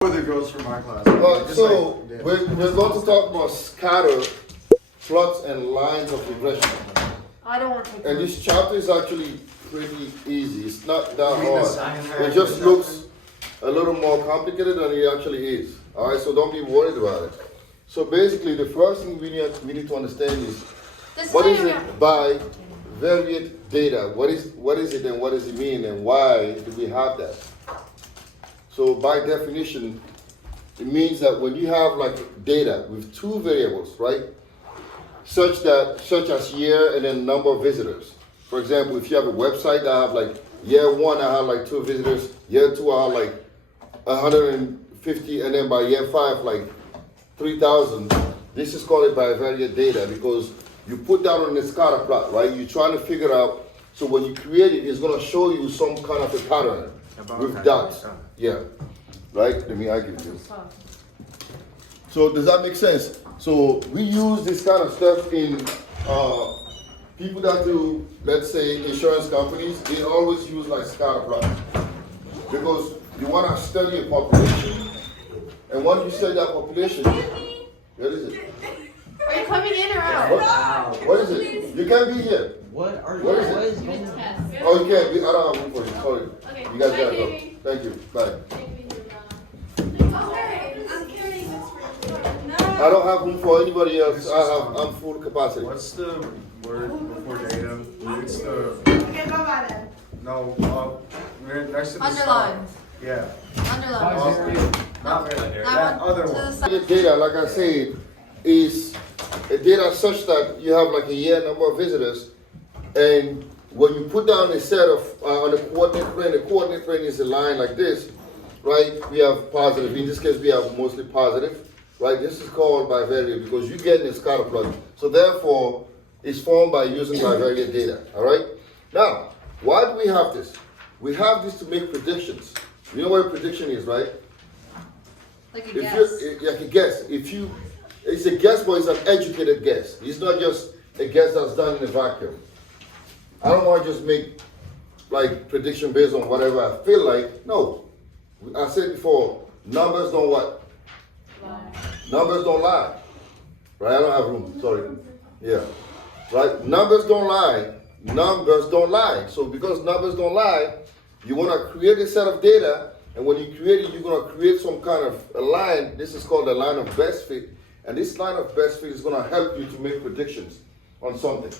The girls from my class. So we're going to talk about scatter plots and lines of regression. I don't want to take And this chapter is actually pretty easy. It's not that hard. It just looks a little more complicated than it actually is. All right, so don't be worried about it. So basically, the first thing we need to understand is what is it bivariate data? What is it and what does it mean and why do we have that? So by definition, it means that when you have like data with two variables, right? Such as year and then number of visitors. For example, if you have a website that have like year one, I have like 2 visitors, year 2, I have like 150, and then by year 5, like 3,000. This is called bivariate data because you put that on the scatter plot, right? You're trying to figure out, so when you create it, it's gonna show you some kind of a pattern with dots. Yeah, right? Let me argue with you. So does that make sense? So we use this kind of stuff in people that do, let's say, insurance companies. They always use like scatter plots because you want to study a population, and once you study that population, what is it? Are you coming in or out? What is it? You can't be here. What is it? Oh, you can't be. I don't have room for you. Sorry. Okay. You guys gotta go. Thank you. Bye. I don't have room for anybody else. I'm full capacity. What's the word before data? It's the no. Next to the Underline. Yeah. Underline. Not really. That That one other to the one. side. The data, like I said, is a data such that you have like a year number of visitors, and when you put down a set of on the coordinate plane is a line like this, right? We have positive. In this case, we have mostly positive, right? This is called bivariate because you get in a scatter plot. So therefore, it's formed by using bivariate data. All right. Now, why do we have this? We have this to make predictions. You know what a prediction is, right? Like a If guess. you like a guess, it's a guess, but it's an educated guess. It's not just a guess that's done in a vacuum. I don't want to just make like prediction based on whatever I feel like. No, I said before, numbers don't what? Numbers don't lie. Right? I don't have room. Sorry. Yeah. Right? Numbers don't lie. Numbers don't lie. So because numbers don't lie, you want to create a set of data, and when you create it, you're going to create some kind of a line. This is called the line of best fit. And this line of best fit is going to help you to make predictions on something.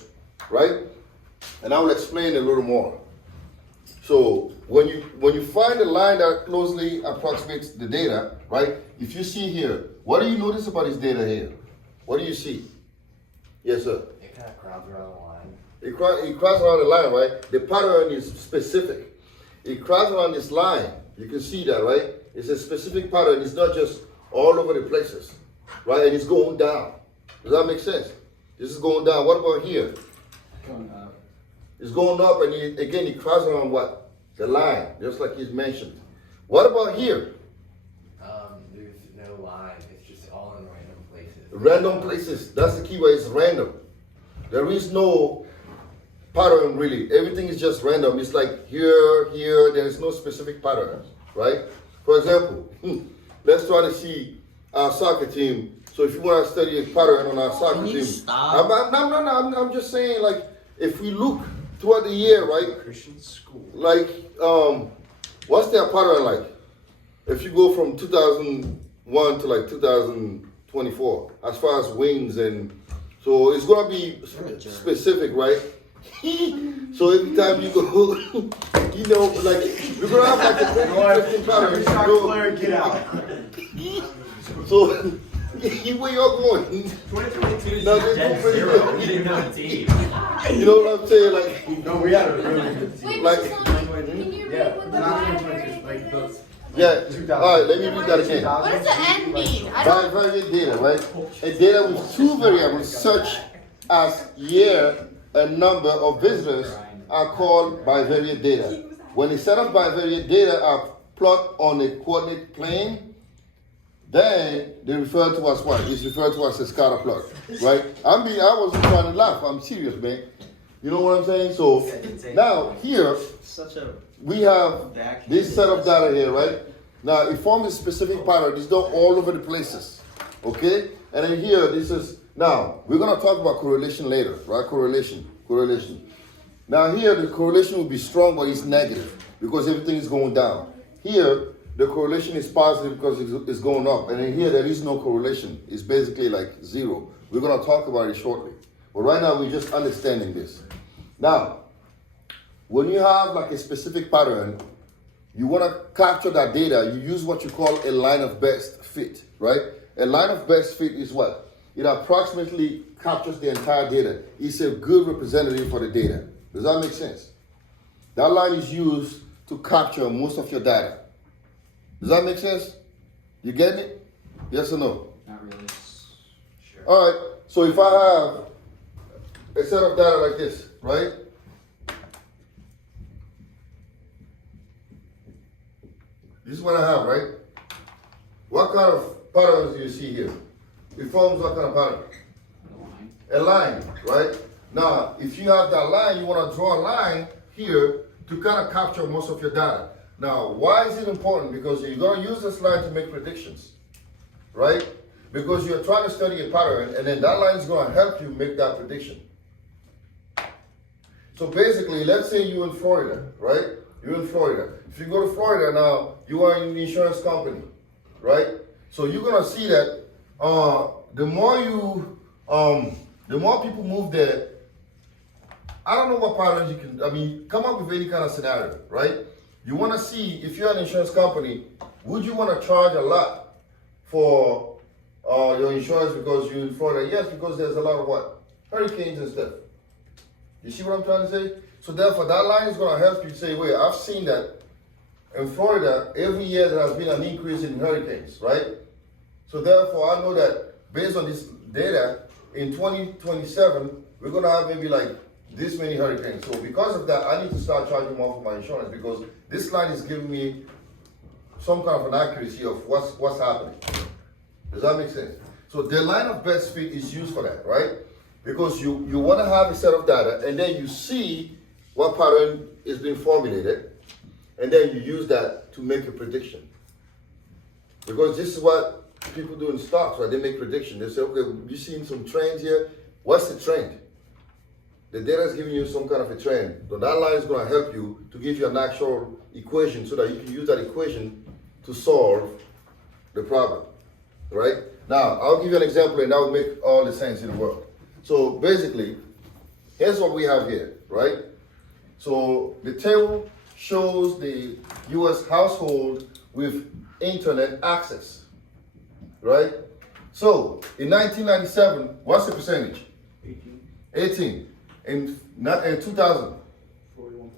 Right? And I will explain a little more. So when you find a line that closely approximates the data, right? If you see here, what do you notice about this data here? What do you see? Yes, sir. It kind of crowds around the line. It crosses around the line, right? The pattern is specific. It crosses around this line. You can see that, right? It's a specific pattern. It's not just all over the places, right? And it's going down. Does that make sense? This is going down. What about here? Going up. It's going up, and it crosses around what? The line, just like he's mentioned. What about here? There's no line. It's just all in random places. Random places. That's the key word. It's random. There is no pattern really. Everything is just random. It's like here. There is no specific pattern, right? For example, let's try to see our soccer team. So if you want to study a pattern on our soccer team, stop? I'm just saying, like, if we look throughout the year, right? Christian school. Like, what's their pattern like? If you go from 2001 to like 2024, as far as wins, and so it's gonna be specific, right? So every time you go, you know, like we're gonna have like a 2015 pattern. Every soccer player, get out. So where you're going? 2022 is No, just they dead don't really zero. know. We didn't have a team. You know what I'm saying? Like, No, we had a really good team. Wait, Like- Salami, can you read Yeah, what the not bivariate like data those. is? yeah. 2000. All right, let me read that again. What does the N mean? I don't. Bivariate data, right? A data with two variables such as year and number of visitors are called bivariate data. When a set of bivariate data are plotted on a coordinate plane, then they refer to as what? It's referred to as a scatter plot, right? I wasn't trying to laugh. I'm serious, man. You know what I'm saying? So now here Such a we have this set of data here, right? Now it forms a specific pattern. It's not all over the places. Okay? And then here, this is, now we're gonna talk about correlation later, right? Correlation. Now here the correlation will be strong, but it's negative because everything is going down. Here, the correlation is positive because it's going up. And then here there is no correlation. It's basically like zero. We're gonna talk about it shortly. But right now we're just understanding this. Now, when you have like a specific pattern, you want to capture that data, you use what you call a line of best fit, right? A line of best fit is what? It approximately captures the entire data. It's a good representative for the data. Does that make sense? That line is used to capture most of your data. Does that make sense? You get it? Yes or no? Not really. Sure. All right, so if I have a set of data like this, right? This is what I have, right? What kind of patterns do you see here? It forms what kind of pattern? A line, right? Now, if you have that line, you want to draw a line here to kind of capture most of your data. Now, why is it important? Because you're going to use this line to make predictions, right? Because you're trying to study a pattern, and then that line is going to help you make that prediction. So basically, let's say you're in Florida, right? You're in Florida. If you go to Florida now, you are in an insurance company, right? So you're gonna see that the more people move there, I don't know what patterns you can. I mean, come up with any kind of scenario, right? You want to see if you're an insurance company, would you want to charge a lot for your insurance because you're in Florida? Yes, because there's a lot of what? Hurricanes and stuff. You see what I'm trying to say? So therefore, that line is going to help you say, wait, I've seen that in Florida, every year there has been an increase in hurricanes, right? So therefore, I know that based on this data, in 2027, we're going to have maybe like this many hurricanes. So because of that, I need to start charging more for my insurance because this line is giving me some kind of an accuracy of what's happening. Does that make sense? So the line of best fit is used for that, right? Because you want to have a set of data and then you see what pattern is being formulated and then you use that to make a prediction. Because this is what people do in stocks, right? They make prediction. They say, okay, you've seen some trends here. What's the trend? The data is giving you some kind of a trend. So that line is going to help you to give you an actual equation so that you can use that equation to solve the problem, right? Now, I'll give you an example and that will make all the sense in the world. So basically, here's what we have here, right? So the table shows the US household with internet access, right? So in 1997, what's the percentage? 18. In 2000? 41.5.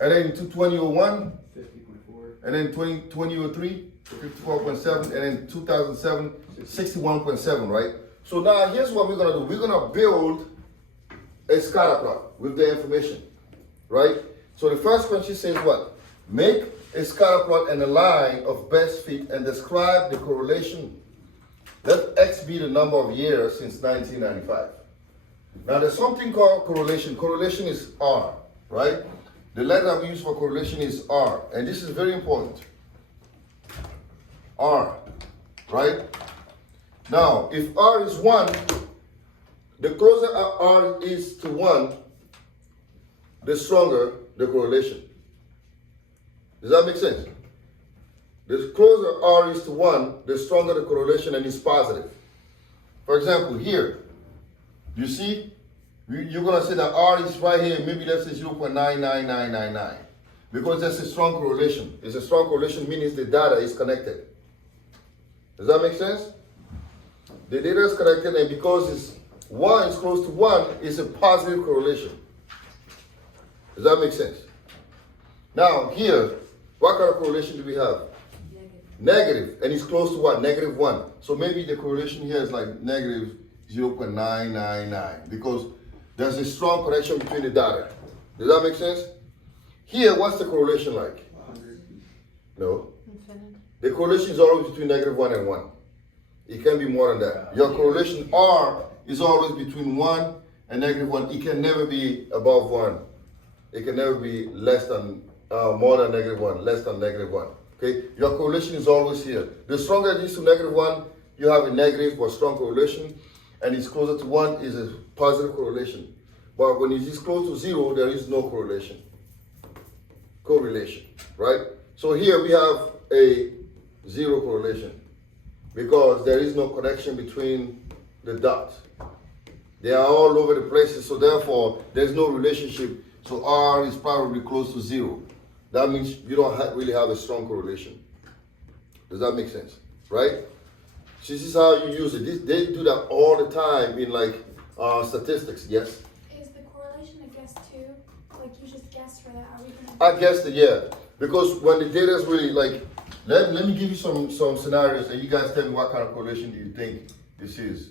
And then in 2001? 50.4. And then 2003? 54.7. And then 2007? 61.7, right? So now here's what we're gonna do. We're gonna build a scatter plot with the information, right? So the first question says what? Make a scatter plot and a line of best fit and describe the correlation. Let X be the number of years since 1995. Now there's something called correlation. Correlation is R, right? The letter that we use for correlation is R, and this is very important. R, right? Now, if R is 1, the closer R is to 1, the stronger the correlation. Does that make sense? The closer R is to 1, the stronger the correlation and it's positive. For example, here, you see, you're going to say that R is right here, maybe let's say 0.99999. Because that's a strong correlation. It's a strong correlation means the data is connected. Does that make sense? The data is connected and because it's 1 is close to 1, it's a positive correlation. Does that make sense? Now here, what kind of correlation do we have? Negative. And it's close to what? Negative 1. So maybe the correlation here is like negative 0.999 because there's a strong connection between the data. Does that make sense? Here, what's the correlation like? 100. No. Infinite. The correlation is always between negative 1 and 1. It can be more than that. Your correlation R is always between 1 and negative 1. It can never be above 1. It can never be less than, more than negative 1, less than negative 1. Okay, your correlation is always here. The stronger it is to -1, you have a negative or strong correlation, and it's closer to 1 is a positive correlation. But when it is close to 0, there is no correlation. Correlation, right? So here we have a 0 correlation because there is no connection between the dots. They are all over the places, so therefore there's no relationship. So R is probably close to 0. That means you don't really have a strong correlation. Does that make sense? Right? So this is how you use it. They do that all the time in like statistics. Yes? Is the correlation a guess too? Like you just guessed for that? Are we gonna? I guess that, yeah. Because when the data is really like, let me give you some scenarios and you guys tell me what kind of correlation do you think this is.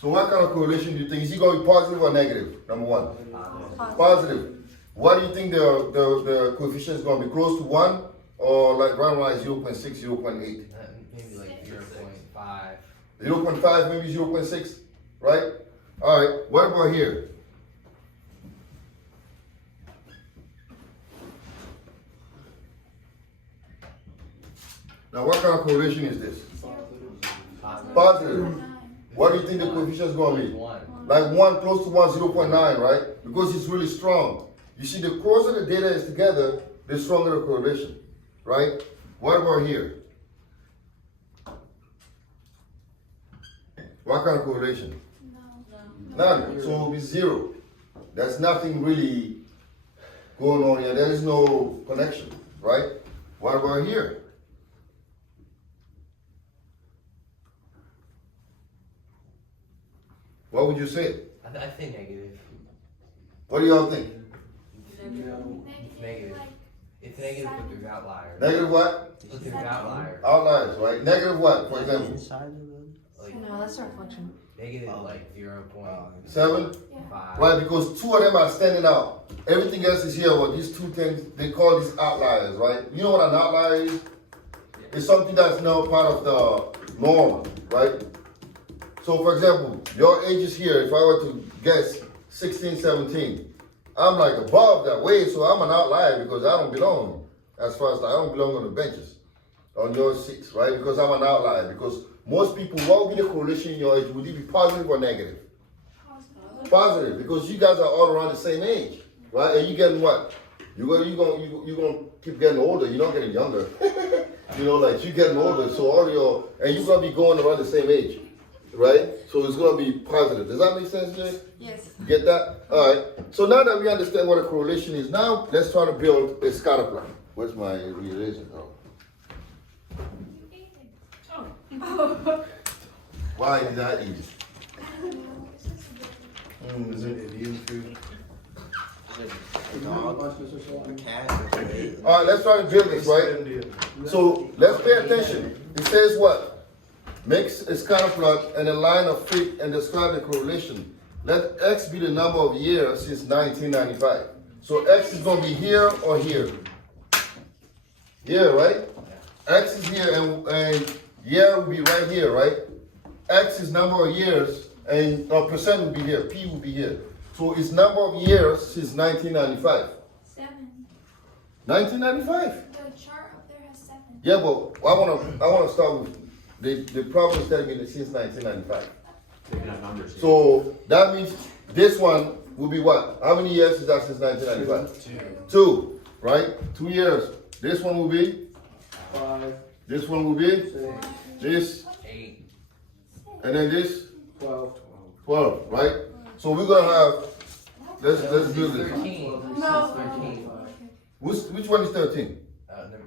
So what kind of correlation do you think? Is it going to be positive or negative? Number one. Positive. What do you think the coefficient is going to be? Close to 1 or like round like 0.6, 0.8? Maybe like 0.5. 0.5, maybe 0.6, right? All right, what about here? Now what kind of correlation is this? Positive. What do you think the coefficient is going to be? 1. Like 1, close to 1, 0.9, right? Because it's really strong. You see, the closer the data is together, the stronger the correlation, right? What about here? What kind of correlation? No. None. So it will be 0. There's nothing really going on here. There is no connection, right? What about here? What would you say? I think negative. What do y'all think? Negative. It's negative, but there's outliers. Negative what? But there's outliers. Outliers, right? Negative what, for example? Like No, that's a reflection. negative like 0.5. 7? Right, because 2 of them are standing out. Everything else is here, but these 2 things, they call these outliers, right? You know what an outlier is? It's something that's not part of the norm, right? So for example, your age is here. If I were to guess 16, 17, I'm like above that way, so I'm an outlier because I don't belong. As far as I don't belong on the benches, on your seats, right? Because I'm an outlier. Because most people, what would be the correlation in your age? Would it be positive or negative? Positive, because you guys are all around the same age, right? And you getting what? You're gonna keep getting older. You're not getting younger. You know, like you're getting older, so all your and you're gonna be going around the same age, right? So it's gonna be positive. Does that make sense, Jay? Yes. You get that? All right. So now that we understand what a correlation is, now let's try to build a scatter plot. Where's my realization? Why is that easy? Is it Indian food? All right, let's try to build this, right? So let's pay attention. It says what? Makes a scatter plot and a line of fit and describe the correlation. Let X be the number of years since 1995. So X is going to be here or here. Here, right? X is here and year will be right here, right? X is number of years and percent will be here. P will be here. So it's number of years since 1995. 7. 1995? The chart up there has 7. Yeah, but I wanna start with the problem is telling me that since 1995. So that means this one will be what? How many years is that since 1995? 2, right? 2 years. This one will be 5, this one will be 6, this, 8. and then this 12. 12, right? So we're gonna have let's do this. 13. No. 13. Which one is 13?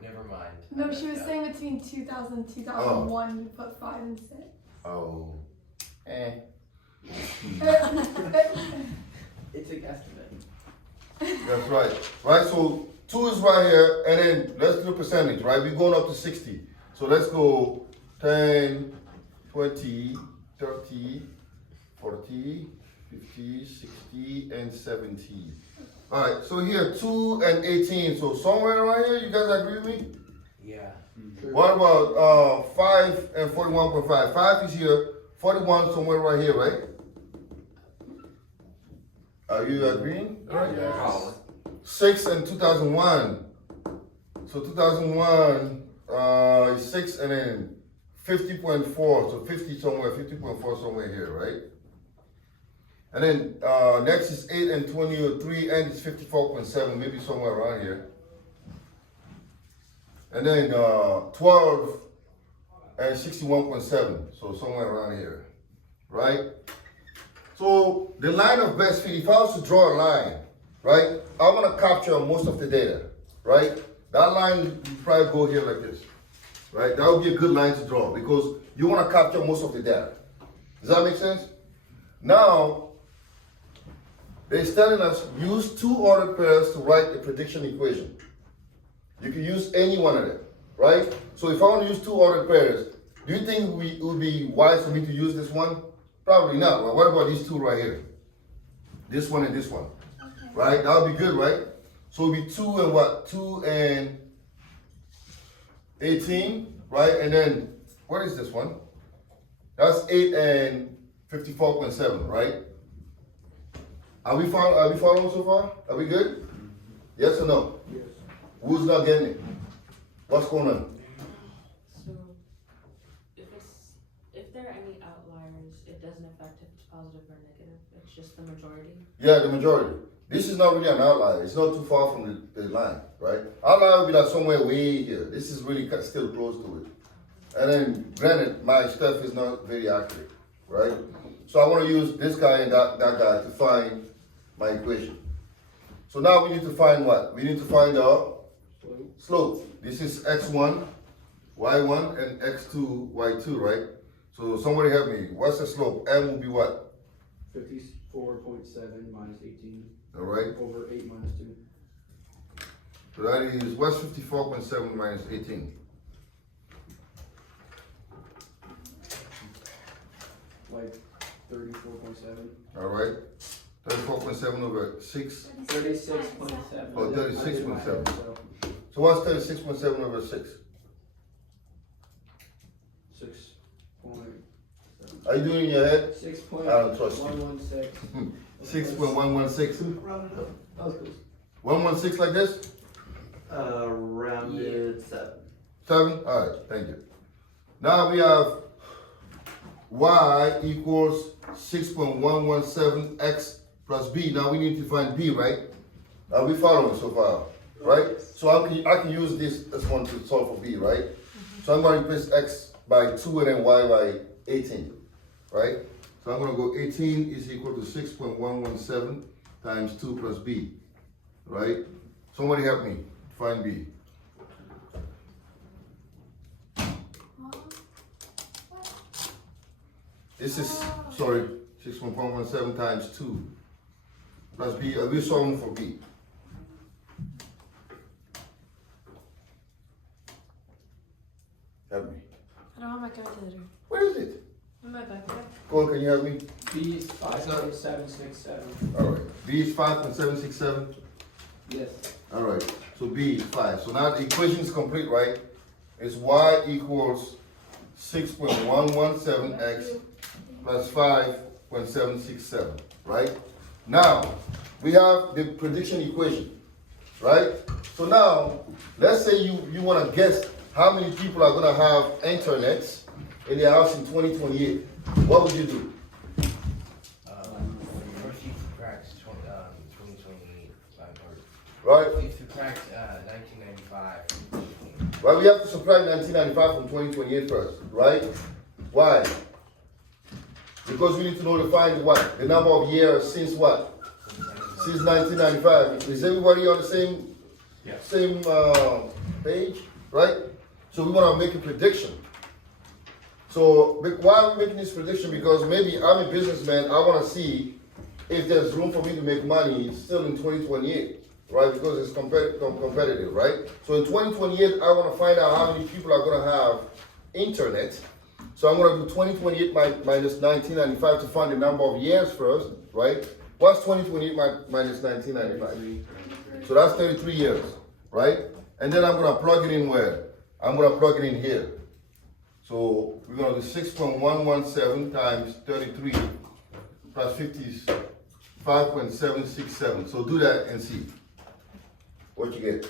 Never mind. No, she was saying between 2000 and 2001, you put 5 and 6. Oh. It's a guesstimate. That's right. Right, so 2 is right here, and then let's do percentage, right? We're going up to 60. So let's go 10, 20, 30, 40, 50, 60, and 70. All right, so here 2 and 18. So somewhere around here, you guys agree with me? Yeah. What about 5 and 41.5? 5 is here, 41 somewhere right here, right? Are you agreeing? Yes. 6 and 2001. So 2001 is 6 and then 50.4. So 50 somewhere, 50.4 somewhere here, right? And then next is 8 and 23, and it's 54.7, maybe somewhere around here. And then 12 and 61.7, so somewhere around here, right? So the line of best fit, if I was to draw a line, right, I want to capture most of the data, right? That line would probably go here like this, right? That would be a good line to draw because you want to capture most of the data. Does that make sense? Now, they're telling us use 2 ordered pairs to write a prediction equation. You can use any one of them, right? So if I want to use 2 ordered pairs, do you think it would be wise for me to use this one? Probably not. Well, what about these 2 right here? This one and this one, right? That would be good, right? So it would be 2 and what? 2 and 18, right? And then, what is this one? That's 8 and 54.7, right? Are we following so far? Are we good? Yes or no? Yes. Who's not getting it? What's going on? So, if there are any outliers, it doesn't affect if it's positive or negative. It's just the majority. Yeah, the majority. This is not really an outlier. It's not too far from the line, right? Outlier will be like somewhere way here. This is really still close to it. And then, granted, my stuff is not very accurate, right? So I want to use this guy and that guy to find my equation. So now we need to find what? We need to find our slope. This is x1, y1, and x2, y2, right? So somebody help me. What's the slope? M will be what? 54.7 minus 18. All right. Over 8 minus 2. So that is, what's 54.7 minus 18? Like 34.7. All right. 34.7 over 6. 36.7. Oh, 36.7. So So what's 36.7 over 6? 6.7. Are you doing it in your head? 6.116. I don't trust you. 6.116. That was close. 116 like this? Rounded 7. 7? All right, thank you. Now we have y equals 6.117x plus b. Now we need to find b, right? Are we following so far? Right? So I can use this one to solve for b, right? So I'm going to replace x by 2 and then y by 18, right? So I'm going to go 18 is equal to 6.117 times 2 plus b, right? Somebody help me find b. This is, sorry, 6.117 times 2 plus b. We're solving for b. Help me. I don't have my calculator. Where is it? In my backpack. Cole, can you help me? B is 5.767. All right. B is 5.767. Yes. All right. So B is 5. So now the equation is complete, right? It's y equals 6.117x plus 5.767, right? Now, we have the prediction equation, right? So now, let's say you want to guess how many people are going to have internet in their house in 2028. What would you do? First you subtract 2028 by part. Right? You subtract 1995. Right, we have to subtract 1995 from 2028 first, right? Why? Because we need to know to find what? The number of years since what? Since 1995. Is everybody on the same page? Right? So we want to make a prediction. So why are we making this prediction? Because maybe I'm a businessman, I want to see if there's room for me to make money still in 2028. Right, because it's competitive, right? So in 2028, I want to find out how many people are going to have internet. So I'm going to do 2028 minus 1995 to find the number of years first, right? What's 2028 minus 1995? So that's 33 years, right? And then I'm going to plug it in where? I'm going to plug it in here. So we're going to do 6.117 times 33 plus 55.767. So do that and see. What you get?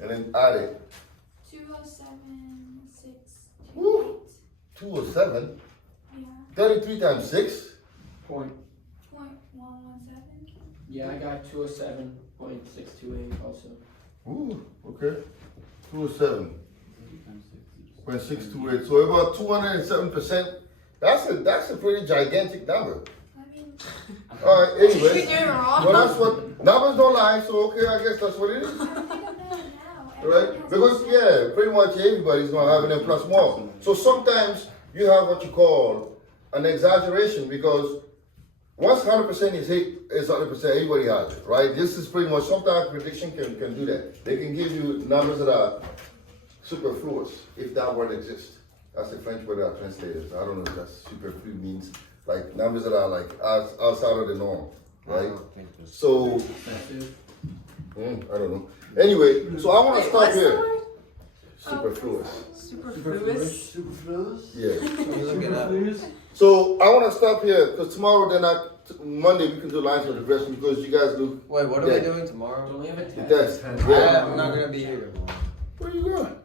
And then add it. 207,628. 207. Yeah. 33 times 6. Point, .117. yeah, I got 207.628 also. Ooh, okay. 207.628. So about 207%. That's a pretty gigantic number. I mean, All right, You're anyway. doing wrong. Well, that's what numbers don't lie. So okay, I guess that's what it is. I don't know now. Right? Because yeah, pretty much everybody's gonna have an M plus more. So sometimes you have what you call an exaggeration because once 100% is hit, it's 100%. Everybody has it, right? This is pretty much sometimes prediction can do that. They can give you numbers that are superfluous if that word exists. That's the French word I translated. I don't know if that superflu means like numbers that are like outside of the norm, right? So That's it. I don't know. Anyway, so I want to Wait, stop what's the here. word? Superfluous. Superfluous. Yeah. Look it up. So I want to stop here because tomorrow, Monday, we can do lines of regression because you guys do Wait, what are Yeah. we doing tomorrow? Don't we have a the test? test. Yeah. I'm not gonna be here tomorrow. Where you going?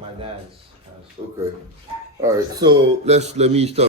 My dad's house. Okay. All right. So let me stop.